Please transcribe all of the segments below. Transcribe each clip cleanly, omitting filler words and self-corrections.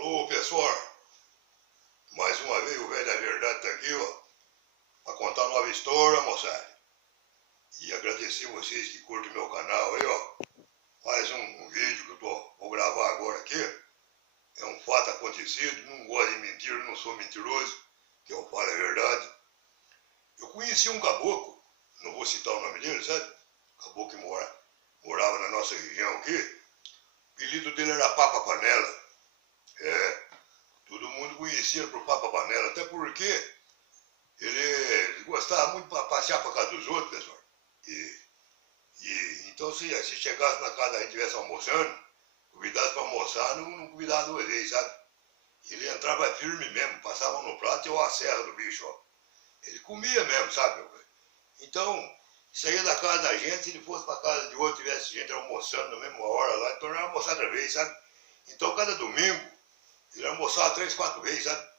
Alô, pessoal, mais uma vez o velho da verdade tá aqui, ó, pra contar uma nova história, moçada. E agradecer vocês que curtem meu canal aí, ó. Mais um vídeo que eu vou gravar agora aqui. É um fato acontecido, não gosto de mentira, não sou mentiroso, que eu falo a verdade. Eu conheci um caboclo, não vou citar o nome dele, sabe? Caboclo que morava na nossa região aqui. O apelido dele era Papa Panela. Todo mundo conhecia ele por Papa Panela, até porque ele gostava muito de passear para casa dos outros, pessoal. Então se chegasse na casa da gente estivesse almoçando, convidasse para almoçar, não convidava duas vezes, sabe? Ele entrava firme mesmo, passava no prato e a serra do bicho, ó. Ele comia mesmo, sabe? Então, saía da casa da gente, se ele fosse para casa de outro, tivesse gente almoçando na mesma hora lá, então ele ia almoçar outra vez, sabe? Então, cada domingo, ele almoçava 3, 4 vezes, sabe?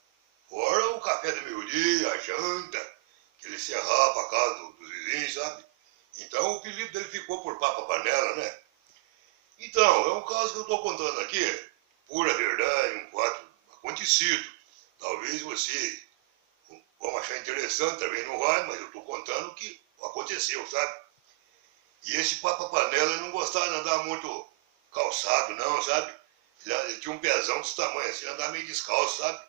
Fora o café do meio-dia, a janta, que ele serrava para casa dos vizinhos, sabe? Então, o apelido dele ficou por Papa Panela, né? Então, é um caso que eu estou contando aqui, pura verdade, um fato acontecido. Talvez você vão achar interessante, também não vai, mas eu estou contando o que aconteceu, sabe? E esse Papa Panela não gostava de andar muito calçado, não, sabe? Ele tinha um pezão desse tamanho assim, andava meio descalço, sabe?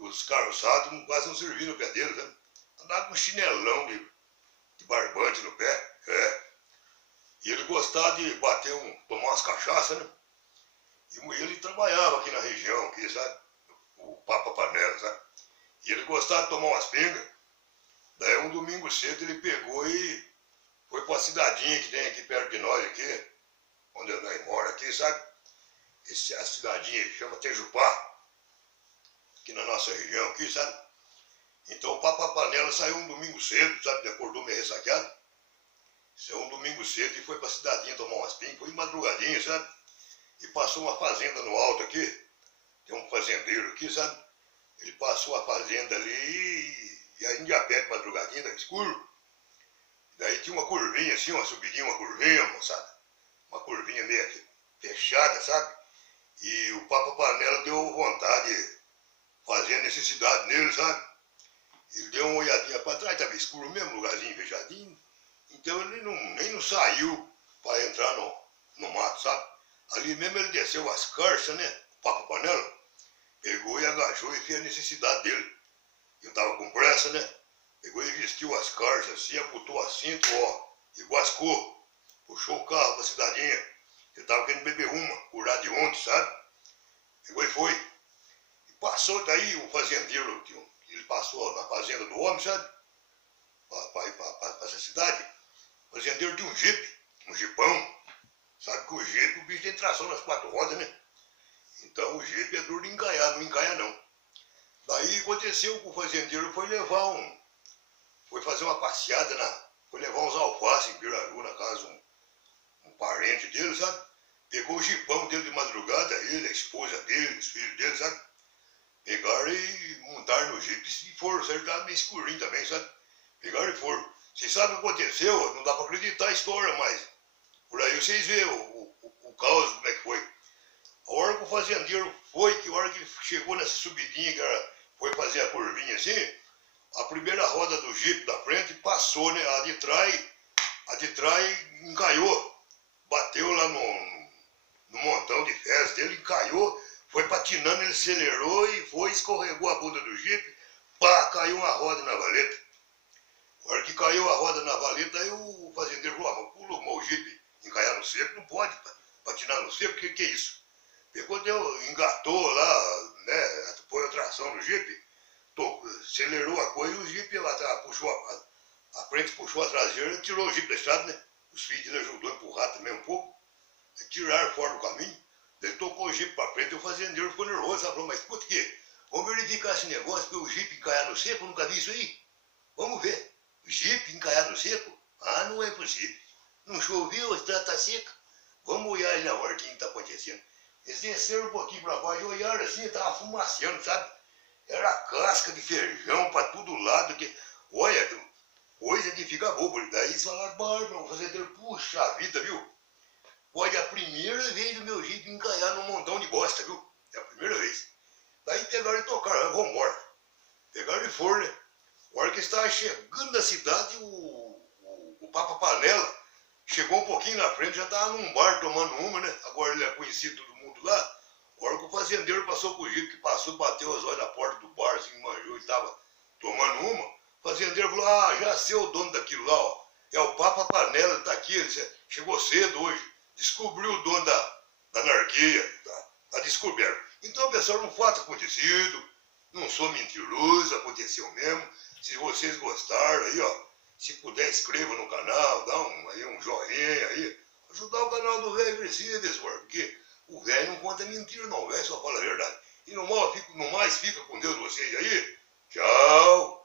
Os calçados quase não serviam no pé dele, sabe? Andava com um chinelão de barbante no pé, E ele gostava de tomar umas cachaças, né? E ele trabalhava aqui na região, aqui, sabe? O Papa Panela, sabe? E ele gostava de tomar umas pingas. Daí um domingo cedo ele pegou e foi para uma cidadinha que tem aqui perto de nós, aqui, onde nós mora aqui, sabe? A cidadinha chama Tejupá, aqui na nossa região, aqui, sabe? Então o Papa Panela saiu um domingo cedo, sabe? Ele acordou meio ressaqueado. Saiu um domingo cedo e foi para a cidadinha tomar umas pingas, foi de madrugadinha, sabe? E passou uma fazenda no alto aqui, tem um fazendeiro aqui, sabe? Ele passou a fazenda ali e aí ia a pé de madrugadinha, tá escuro. Daí tinha uma curvinha assim, uma subidinha, uma curvinha, moçada. Uma curvinha meio aqui, fechada, sabe? E o Papa Panela deu vontade de fazer a necessidade nele, sabe? Ele deu uma olhadinha para trás, estava escuro mesmo, lugarzinho fechadinho. Então ele nem não saiu para entrar no mato, sabe? Ali mesmo ele desceu as carças, né? O Papa Panela pegou e agachou e fez a necessidade dele. Eu tava com pressa, né? Pegou e vestiu as carças assim, apontou a cinto, ó, e guascou. Puxou o carro da cidadinha. Ele tava querendo beber uma, curar de ontem, sabe? Pegou e foi. E passou daí o fazendeiro, ele passou na fazenda do homem, sabe? Para essa cidade. O fazendeiro tinha um jipe, um jipão. Sabe que o jipe, o bicho tem tração nas 4 rodas, né? Então o jipe é duro de encaiar, não encaia não. Daí aconteceu que o fazendeiro foi fazer uma passeada, foi levar uns alfaces em Piraru, na casa um parente dele, sabe? Pegou o jipão dele de madrugada, ele, a esposa dele, os filhos dele, sabe? Pegaram e montaram no jipe e foram, cercaram meio escurinho também, sabe? Pegaram e foram. Vocês sabem o que aconteceu? Não dá pra acreditar a história, mas por aí vocês veem o caos, como é que foi. A hora que o fazendeiro que a hora que ele chegou nessa subidinha, que foi fazer a curvinha assim, a primeira roda do jipe da frente passou, né? A de trás encaiou, bateu lá no montão de ferros dele, encaiou, foi patinando, ele acelerou e foi, escorregou a bunda do jipe, pá, caiu uma roda na valeta. A hora que caiu a roda na valeta, aí o fazendeiro falou, pulou o jipe, encaiar no seco, não pode patinar no seco, que é isso? Pegou, engatou lá, né, pôs a tração no jipe, acelerou a coisa e o jipe puxou a frente, puxou a traseira, tirou o jipe da estrada, né? Os filhos dele ajudou a empurrar também um pouco, tiraram fora do caminho, ele tocou o jipe para frente e o fazendeiro ficou nervoso, sabe? Falou, mas escuta aqui, vamos verificar esse negócio, porque o jipe encaiar no seco, eu nunca vi isso aí. Vamos ver, o jipe encaiar no seco? Ah, não é possível. Não choveu, a estrada está seca. Vamos olhar ali na hortinha que está acontecendo. Eles desceram um pouquinho para baixo e olharam assim, estava fumaceando, sabe? Era casca de feijão para todo lado. Olha, coisa que fica bobo. Daí eles falaram, bárbaro, o fazendeiro, puxa vida, viu? Olha, a primeira vez do meu jipe encaiar num montão de bosta, viu? É a primeira primeira vez. Daí pegaram e tocaram, vamos embora. Pegaram e foram, né? A hora que estava chegando na cidade, o Papa Panela chegou um pouquinho na frente, já estava num bar tomando uma, né? Agora ele é conhecido todo mundo lá. A hora que o fazendeiro passou por jeito que passou, bateu as olhos na porta do bar, assim, manjou e estava tomando uma. O fazendeiro falou, já sei o dono daquilo lá, ó. É o Papa Panela, ele tá aqui, ele chegou cedo hoje. Descobriu o dono da anarquia, tá descoberto. Então, pessoal, um fato acontecido, não sou mentiroso, aconteceu mesmo. Se vocês gostaram aí, ó, se puder, inscreva no canal, dá um joinha aí. Ajudar o canal do velho precisa, porque o velho não conta mentira não, o velho só fala a verdade. E no mais, fica com Deus vocês aí. Tchau.